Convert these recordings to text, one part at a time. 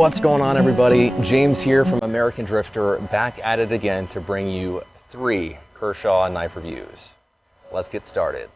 What's going on, everybody? James here from American Drifter, back at it again to bring you 3 Kershaw knife reviews. Let's get started.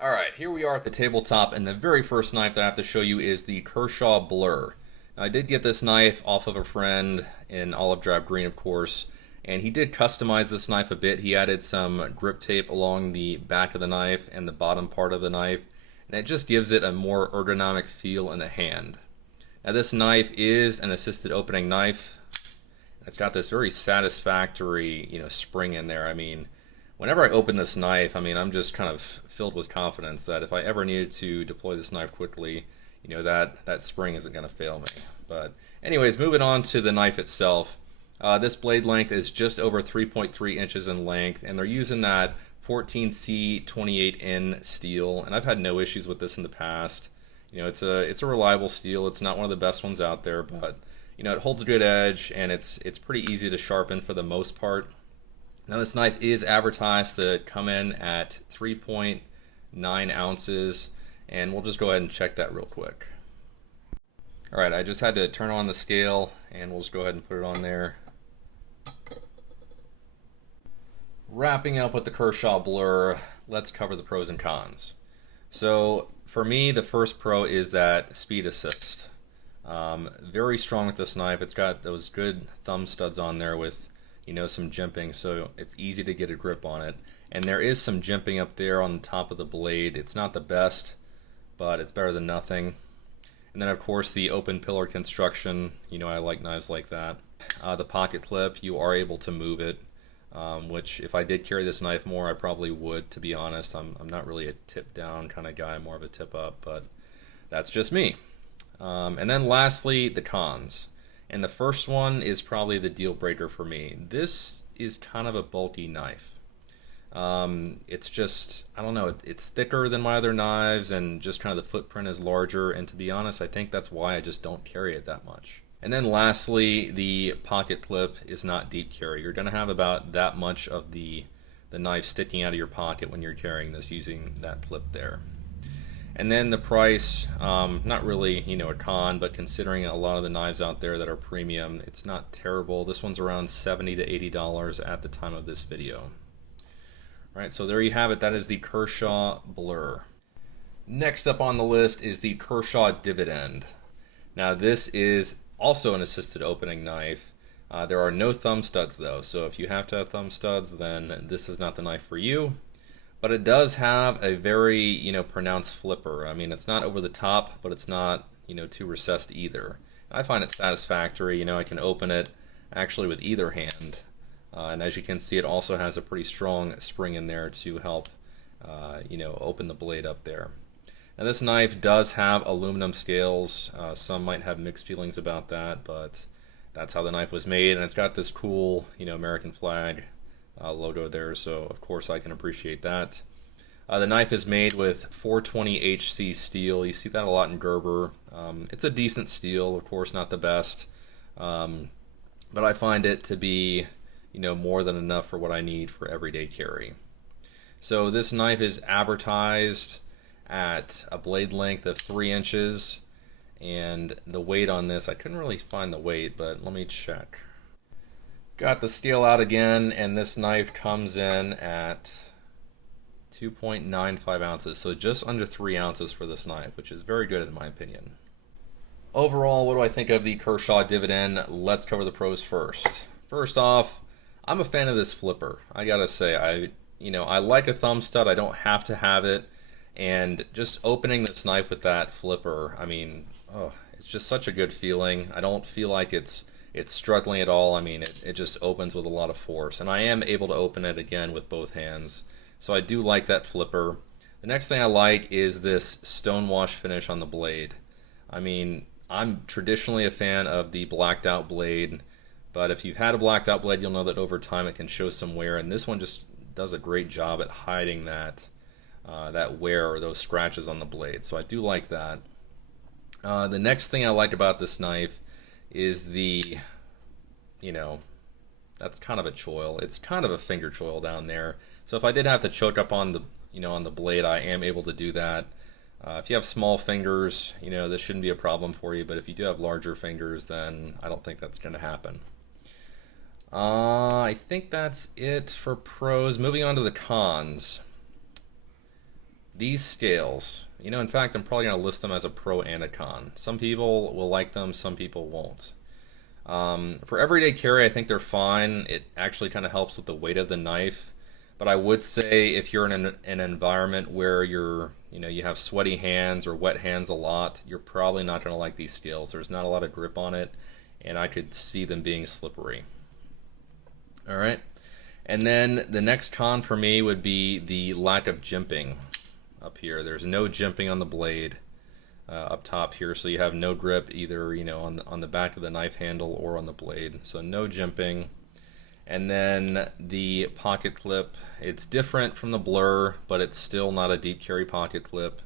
Alright, here we are at the tabletop, and the very first knife that I have to show you is the Kershaw Blur. Now, I did get this knife off of a friend in olive drab green, of course, and he did customize this knife a bit. He added some grip tape along the back of the knife and the bottom part of the knife, and it just gives it a more ergonomic feel in the hand. Now, this knife is an assisted opening knife. It's got this very satisfactory, spring in there. I mean, whenever I open this knife, I'm just kind of filled with confidence that if I ever needed to deploy this knife quickly, that spring isn't going to fail me. But anyways, moving on to the knife itself. This blade length is just over 3.3 inches in length, and they're using that 14C 28N steel, and I've had no issues with this in the past. It's a reliable steel. It's not one of the best ones out there, but it holds a good edge, and it's pretty easy to sharpen for the most part. Now, this knife is advertised to come in at 3.9 ounces, and we'll just go ahead and check that real quick. Alright, I just had to turn on the scale, and we'll just go ahead and put it on there. Wrapping up with the Kershaw Blur, let's cover the pros and cons. So, for me, the first pro is that speed assist. Very strong with this knife. It's got those good thumb studs on there with some jimping, so it's easy to get a grip on it. And there is some jimping up there on the top of the blade. It's not the best, but it's better than nothing. And then, of course, the open pillar construction. I like knives like that. The pocket clip, you are able to move it, which if I did carry this knife more, I probably would, to be honest. I'm not really a tip down kind of guy, more of a tip up, but that's just me. And then lastly, the cons. And the first one is probably the deal breaker for me. This is kind of a bulky knife. It's just, I don't know, it's thicker than my other knives, and just kind of the footprint is larger, and to be honest, I think that's why I just don't carry it that much. And then lastly, the pocket clip is not deep carry. You're going to have about that much of the knife sticking out of your pocket when you're carrying this using that clip there. And then the price, not really, a con, but considering a lot of the knives out there that are premium, it's not terrible. This one's around $70 to $80 at the time of this video. All right, so there you have it. That is the Kershaw Blur. Next up on the list is the Kershaw Dividend. Now, this is also an assisted opening knife. There are no thumb studs, though, so if you have to have thumb studs, then this is not the knife for you. But it does have a very, pronounced flipper. It's not over the top, but it's not, too recessed either. I find it satisfactory. I can open it actually with either hand. And as you can see, it also has a pretty strong spring in there to help, open the blade up there. Now, this knife does have aluminum scales. Some might have mixed feelings about that, but that's how the knife was made. And it's got this cool, American flag logo there, so of course I can appreciate that. The knife is made with 420HC steel. You see that a lot in Gerber. It's a decent steel, of course not the best, but I find it to be more than enough for what I need for everyday carry. So this knife is advertised at a blade length of 3 inches, and the weight on this, I couldn't really find the weight, but let me check. Got the scale out again, and this knife comes in at 2.95 ounces, so just under 3 ounces for this knife, which is very good in my opinion. Overall, what do I think of the Kershaw Dividend? Let's cover the pros first. First off, I'm a fan of this flipper. I gotta say, I like a thumb stud. I don't have to have it, and just opening this knife with that flipper, it's just such a good feeling. I don't feel like it's struggling at all. It just opens with a lot of force, and I am able to open it again with both hands, so I do like that flipper. The next thing I like is this stonewash finish on the blade. I'm traditionally a fan of the blacked out blade, but if you've had a blacked out blade, you'll know that over time it can show some wear, and this one just does a great job at hiding that that wear or those scratches on the blade. So I do like that. The next thing I like about this knife is the, you know, that's kind of a choil. It's kind of a finger choil down there. So if I did have to choke up on the, on the blade, I am able to do that. If you have small fingers, this shouldn't be a problem for you. But if you do have larger fingers, then I don't think that's going to happen. I think that's it for pros. Moving on to the cons. These scales, in fact, I'm probably going to list them as a pro and a con. Some people will like them, some people won't. For everyday carry, I think they're fine. It actually kind of helps with the weight of the knife. But I would say if you're in an environment where you have sweaty hands or wet hands a lot, you're probably not going to like these scales. There's not a lot of grip on it, and I could see them being slippery. All right. And then the next con for me would be the lack of jimping up here. There's no jimping on the blade up top here, so you have no grip either, on the back of the knife handle or on the blade. So no jimping. And then the pocket clip, it's different from the Blur, but it's still not a deep carry pocket clip.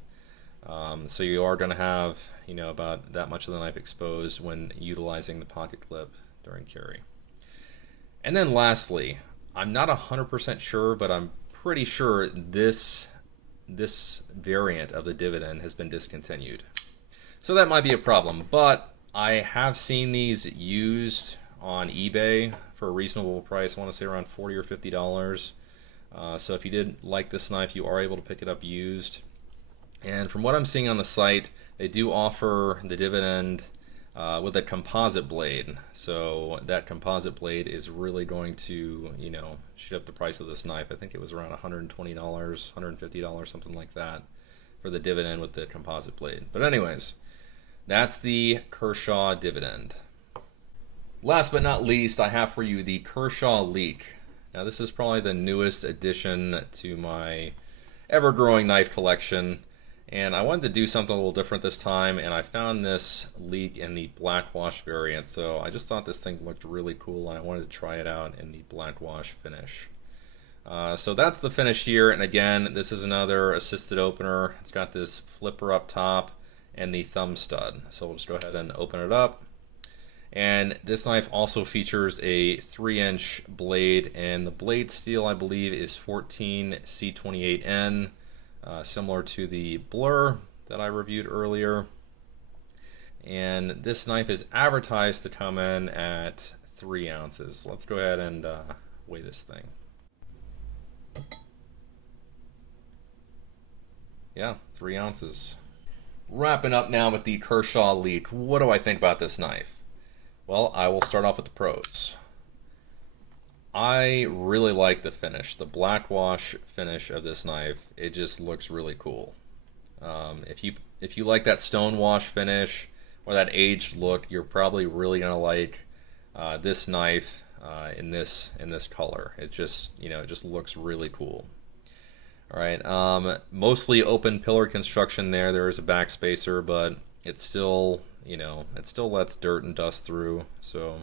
So you are going to have, about that much of the knife exposed when utilizing the pocket clip during carry. And then lastly, I'm not 100% sure, but I'm pretty sure this variant of the Dividend has been discontinued. So that might be a problem, but I have seen these used on eBay for a reasonable price. I want to say around $40 or $50. So if you did like this knife, you are able to pick it up used. And from what I'm seeing on the site, they do offer the Dividend with a composite blade. So that composite blade is really going to, shoot up the price of this knife. I think it was around $120, $150, something like that, for the Dividend with the composite blade. But anyways, that's the Kershaw Dividend. Last but not least, I have for you the Kershaw Leak. Now this is probably the newest addition to my ever-growing knife collection, and I wanted to do something a little different this time, and I found this Leak in the black wash variant, so I just thought this thing looked really cool, and I wanted to try it out in the black wash finish. So that's the finish here, and again, this is another assisted opener. It's got this flipper up top and the thumb stud. So we'll just go ahead and open it up. And this knife also features a 3-inch blade, and the blade steel, I believe, is 14 C28N, similar to the Blur that I reviewed earlier. And this knife is advertised to come in at 3 ounces. Let's go ahead and weigh this thing. Yeah, 3 ounces. Wrapping up now with the Kershaw Leak. What do I think about this knife? Well, I will start off with the pros. I really like the finish, the black wash finish of this knife. It just looks really cool. If you like that stone wash finish or that aged look, you're probably really gonna like this knife in this color. It just it just looks really cool. All right, mostly open pillar construction there. There is a back spacer, but it's still it still lets dirt and dust through, so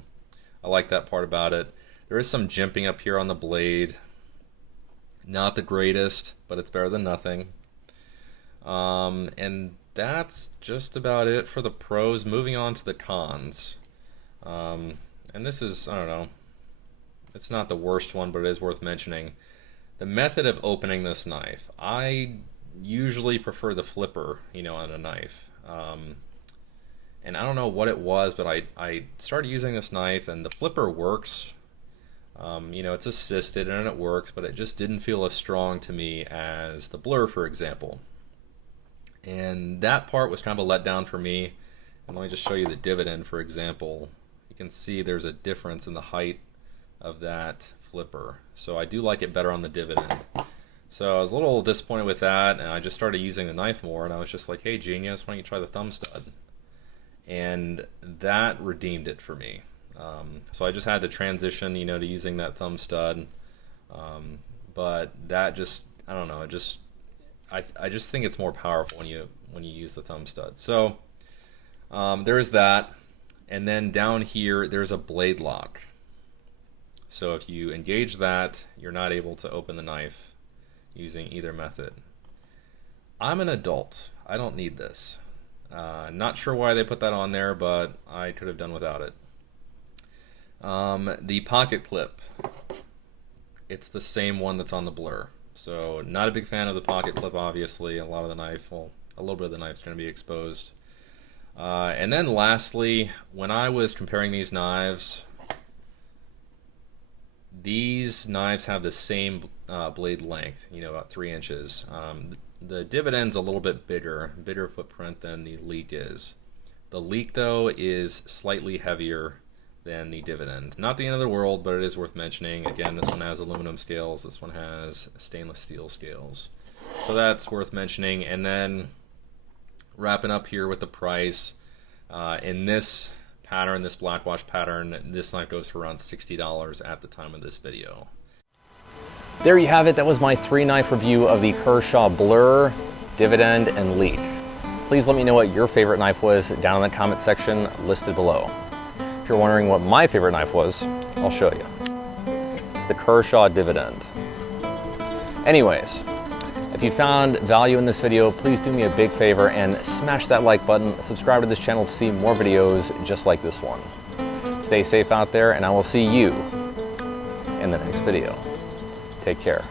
I like that part about it. There is some jimping up here on the blade. Not the greatest, but it's better than nothing. And that's just about it for the pros. Moving on to the cons. And this is, I don't know, it's not the worst one, but it is worth mentioning. The method of opening this knife. I usually prefer the flipper, on a knife. And I don't know what it was, but I started using this knife, and the flipper works. It's assisted and it works, but it just didn't feel as strong to me as the Blur, for example. And that part was kind of a letdown for me. And let me just show you the Dividend, for example. You can see there's a difference in the height of that flipper. So I do like it better on the Dividend. So I was a little disappointed with that, and I just started using the knife more, and I was just like, hey, genius, why don't you try the thumb stud? And that redeemed it for me. So I just had to transition, to using that thumb stud. But that just, I don't know, I just think it's more powerful when you use the thumb stud. So there's that. And then down here, there's a blade lock. So if you engage that, you're not able to open the knife using either method. I'm an adult. I don't need this. Not sure why they put that on there, but I could have done without it. The pocket clip. It's the same one that's on the Blur. So not a big fan of the pocket clip, obviously. A lot of the knife, well, a little bit of the knife's going to be exposed. And then lastly, when I was comparing these knives have the same blade length, about 3 inches. The Dividend's a little bit bigger footprint than the Leak is. The Leak, though, is slightly heavier than the Dividend. Not the end of the world, but it is worth mentioning. Again, this one has aluminum scales, this one has stainless steel scales. So that's worth mentioning. And then wrapping up here with the price. In this pattern, this black wash pattern, this knife goes for around $60 at the time of this video. There you have it. That was my 3-knife review of the Kershaw Blur, Dividend, and Leak. Please let me know what your favorite knife was down in the comment section listed below. If you're wondering what my favorite knife was, I'll show you. It's the Kershaw Dividend. Anyways, if you found value in this video, please do me a big favor and smash that like button. Subscribe to this channel to see more videos just like this one. Stay safe out there, and I will see you in the next video. Take care.